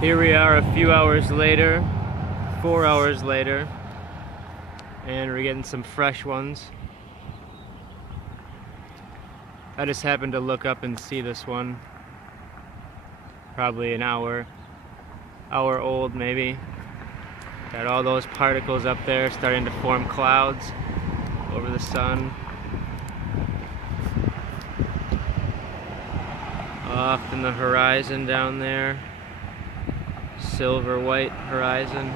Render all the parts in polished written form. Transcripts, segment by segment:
Here we are a few hours later, 4 hours later, and we're getting some fresh ones. I just happened to look up and see this one. Probably an hour old maybe. Got all those particles up there starting to form clouds over the sun. Off in the horizon down there. Silver white horizon.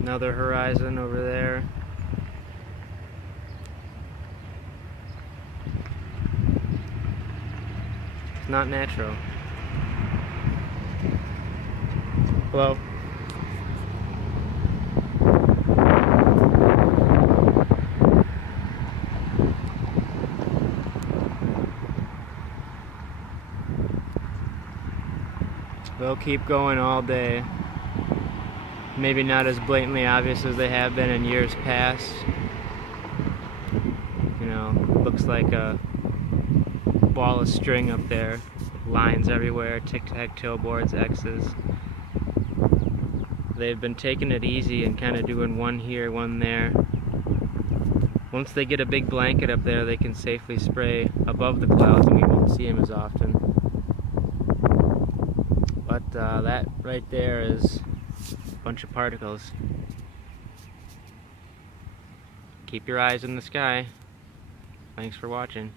Another horizon over there. It's not natural. Hello. They'll keep going all day. Maybe not as blatantly obvious as they have been in years past. You know, looks like a ball of string up there. Lines everywhere, tic-tac-toe boards, X's. They've been taking it easy and kind of doing one here, one there. Once they get a big blanket up there, they can safely spray above the clouds and we won't see them as often. But that right there is a bunch of particles. Keep your eyes in the sky. Thanks for watching.